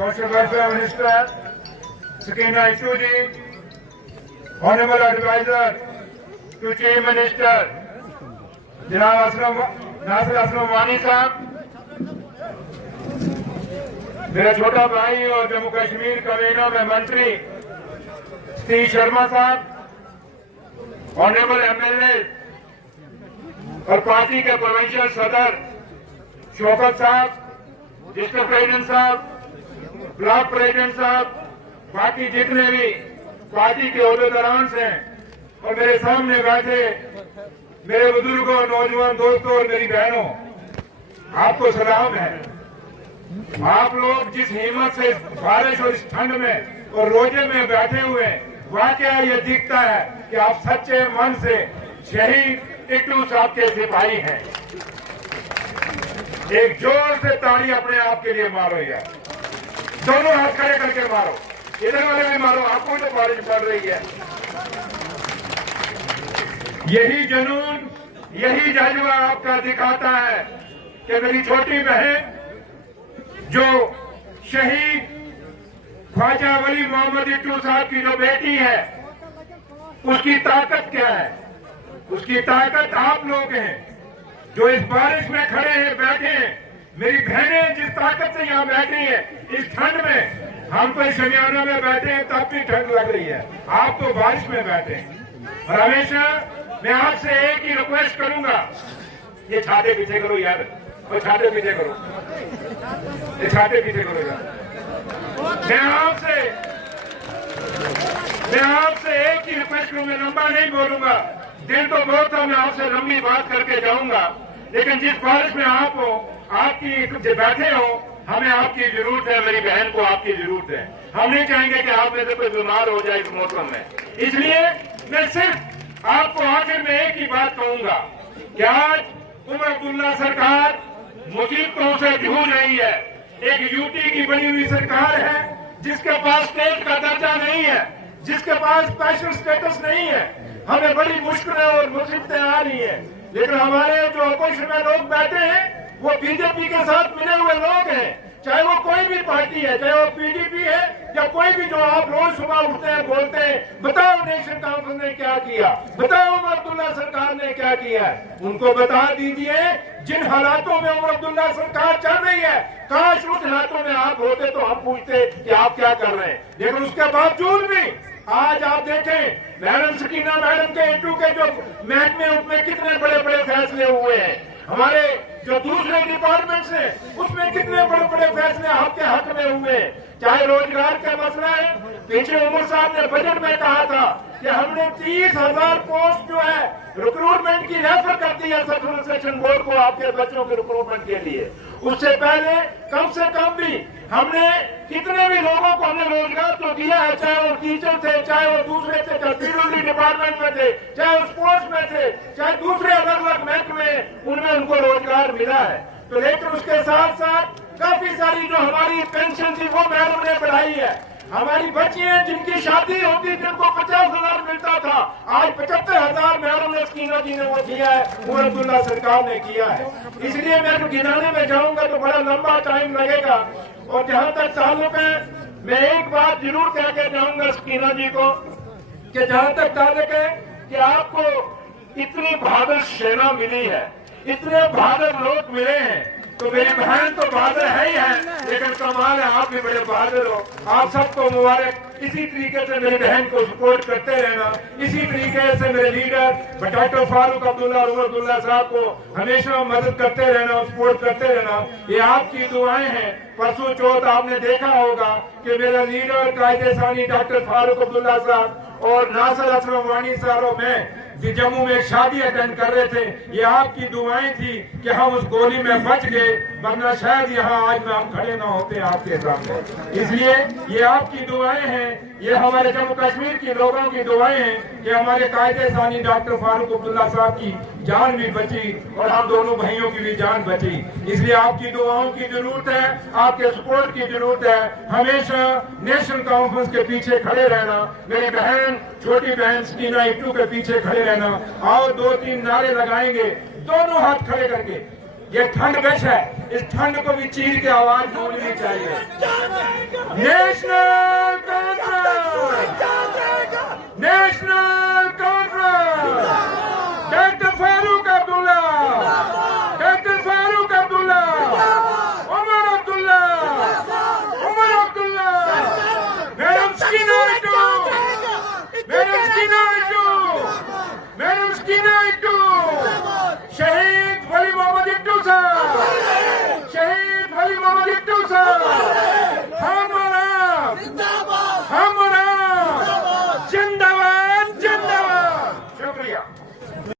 Social Welfare Minister, Sakina Ituji, Honorable Advisor to Chief Minister, Janab Nasir Aslam वानी साहब, मेरा छोटा भाई और जम्मू कश्मीर कबीना में मंत्री श्री शर्मा साहब, ऑनरेबल एमएलए और पार्टी के प्रोविंशियल सदर शौकत साहब, डिस्ट्रिक्ट प्रेसिडेंट साहब, ब्लॉक प्रेसिडेंट साहब, बाकी जितने भी पार्टी के ओहदेदारान हैं और मेरे सामने बैठे मेरे बुजुर्गों, नौजवान दोस्तों और मेरी बहनों, आपको सलाम है। आप लोग जिस हिम्मत से बारिश और इस ठंड में और रोजे में बैठे हुए वाकया ये दिखता है कि आप सच्चे मन से शहीद टिट्टू साहब के सिपाही हैं। एक जोर से ताली अपने आप के लिए मारो यार, दोनों हाथ खड़े करके मारो, इधर वाले भी मारो, आपको तो बारिश पड़ रही है। यही जुनून, यही जज्बा आपका दिखाता है कि मेरी छोटी बहन जो शहीद ख्वाजा वली मोहम्मद टिट्टू साहब की जो बेटी है, उसकी ताकत क्या है? उसकी ताकत आप लोग हैं जो इस बारिश में खड़े हैं, बैठे हैं। मेरी बहनें जिस ताकत से यहाँ बैठी हैं इस ठंड में, हम तो शमियाना में बैठे हैं तब भी ठंड लग रही है, आप तो बारिश में बैठे हैं। और हमेशा मैं आपसे एक ही रिक्वेस्ट करूंगा, ये छाते पीछे करो यार, वो छाते पीछे करो, ये छाते पीछे करो यार। मैं आपसे एक ही रिक्वेस्ट करूंगा, लंबा नहीं बोलूंगा, दिल तो बहुत था, मैं आपसे लंबी बात करके जाऊंगा, लेकिन जिस बारिश में आप हो, आपकी बैठे हो, हमें आपकी जरूरत है, मेरी बहन को आपकी जरूरत है। हम नहीं चाहेंगे कि आप में से कोई बीमार हो जाए इस मौसम में। इसलिए मैं सिर्फ आपको आखिर में एक ही बात कहूंगा कि आज उमर अब्दुल्ला सरकार मुसीबतों से जूझ रही है। एक यूटी की बनी हुई सरकार है जिसके पास स्टेट का दर्जा नहीं है, जिसके पास स्पेशल स्टेटस नहीं है। हमें बड़ी मुश्किलें और मुसीबतें आ रही हैं, लेकिन हमारे जो अपोजिशन में लोग बैठे हैं वो बीजेपी के साथ मिले हुए लोग हैं, चाहे वो कोई भी पार्टी है, चाहे वो पीडीपी है या कोई भी। जो आप रोज सुबह उठते हैं, बोलते हैं बताओ नेशनल कॉन्फ्रेंस ने क्या किया, बताओ उमर अब्दुल्ला सरकार ने क्या किया है, उनको बता दीजिए जिन हालातों में उमर अब्दुल्ला सरकार चल रही है, काश उस हालातों में आप होते तो हम पूछते कि आप क्या कर रहे हैं। लेकिन उसके बावजूद भी आज आप देखें मैडम सकीना मैडम के इंटू के जो महकमे उसमें कितने बड़े बड़े फैसले हुए हैं, हमारे जो दूसरे डिपार्टमेंट्स हैं उसमें कितने बड़े बड़े फैसले आपके हक में हुए। चाहे रोजगार का मसला है, पीछे उमर साहब ने बजट में कहा था कि हमने 30,000 पोस्ट जो है रिक्रूटमेंट की रेफर कर दी है सेंट्रल सिलेक्शन बोर्ड को आपके बच्चों के रिक्रूटमेंट के लिए। उससे पहले कम से कम भी हमने कितने भी लोगों को हमने रोजगार तो दिया है, चाहे वो टीचर थे, चाहे वो दूसरे थे, चाहे पीडब्ल्यूडी डिपार्टमेंट में थे, चाहे वो स्पोर्ट्स में थे, चाहे दूसरे अलग अलग महकमे उनमें उनको रोजगार मिला है। तो लेकिन उसके साथ साथ काफी सारी जो हमारी पेंशन थी वो मैडम ने बढ़ाई है। हमारी बच्चियां जिनकी शादी होती थी उनको 50,000 मिलता था, आज 75,000 मैडम ने स्कीना जी ने वो दिया है, उमर अब्दुल्ला सरकार ने किया है। इसलिए मैं तो गिनाने में जाऊंगा तो बड़ा लंबा टाइम लगेगा। और जहां तक ताल्लुक है, मैं एक बात जरूर कह के जाऊंगा स्कीना जी को कि जहां तक ताल्लुक है कि आपको इतनी बहादुर सेना मिली है, इतने बहादुर लोग मिले हैं, तो मेरी बहन तो बहादुर है ही है, लेकिन कमाल है आप भी बड़े बहादुर हो। आप सबको मुबारक। इसी तरीके से मेरी बहन को सपोर्ट करते रहना, इसी तरीके से मेरे लीडर डॉक्टर फारूक अब्दुल्ला उमर अब्दुल्ला साहब को हमेशा मदद करते रहना, सपोर्ट करते रहना। ये आपकी दुआएं हैं। परसों चौथ आपने देखा होगा कि मेरा लीडर कायदे सानी डॉक्टर फारूक अब्दुल्ला साहब और नासिर असलम वानी साहब और मैं जम्मू में एक शादी अटेंड कर रहे थे। ये आपकी दुआएं थी कि हम उस गोली में बच गए, वरना शायद यहाँ आज में हम खड़े ना होते आपके सामने। इसलिए ये आपकी दुआएं हैं, ये हमारे जम्मू कश्मीर के लोगों की दुआएं हैं कि हमारे कायदे सानी डॉक्टर फारूक अब्दुल्ला साहब की जान भी बची और हम दोनों भाइयों की भी जान बची। इसलिए आपकी दुआओं की जरूरत है, आपके सपोर्ट की जरूरत है। हमेशा नेशनल कॉन्फ्रेंस के पीछे खड़े रहना, मेरी बहन छोटी बहन सकीना इट्टू के पीछे खड़े रहना। आओ 2-3 नारे लगाएंगे दोनों हाथ खड़े करके। ये ठंड बेश है, इस ठंड को भी चीर के आवाज बोलनी चाहिए। نیشنل